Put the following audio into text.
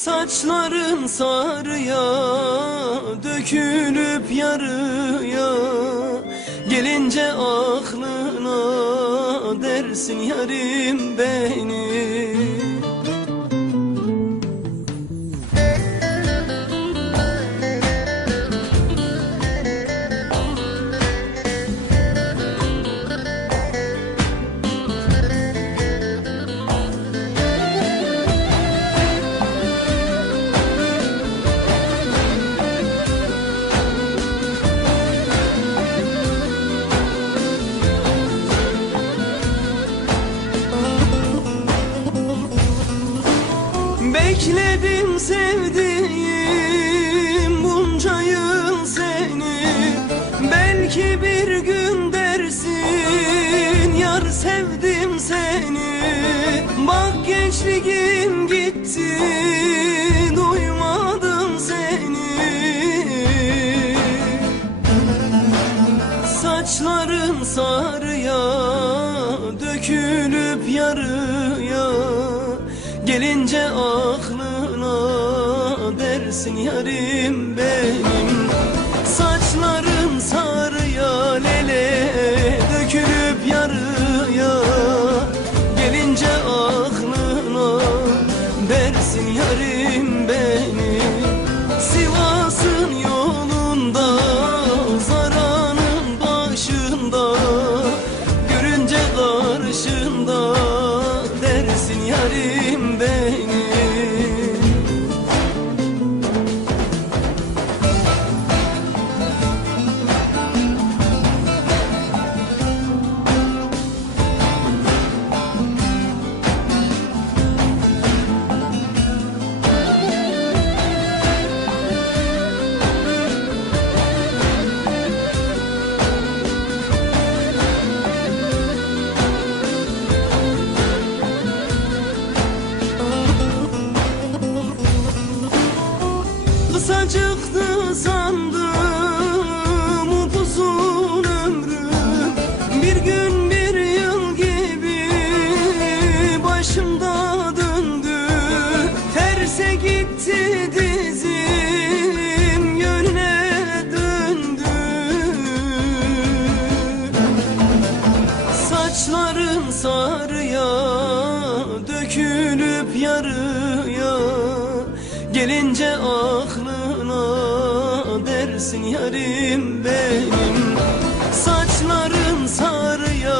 Saçların sarıya dökülüp yarıya. Gelince aklına dersin yarim benim Bekledim sevdiğim bunca yıl seni. Belki bir gün dersin yar sevdim seni. Bak gençliğim gitti duymadım seni. Saçların sarıya dökülüp yarıya Gelince aklına dersin yarim benim yarim Kısacıktı sandım upuzun ömrüm. Bir gün bir yıl gibi başımda döndü. Terse gitti dizim yönüne döndü. Saçların sarıya dökülüp yarıya Gelince aklına dersin yarim benim. Saçların sarıya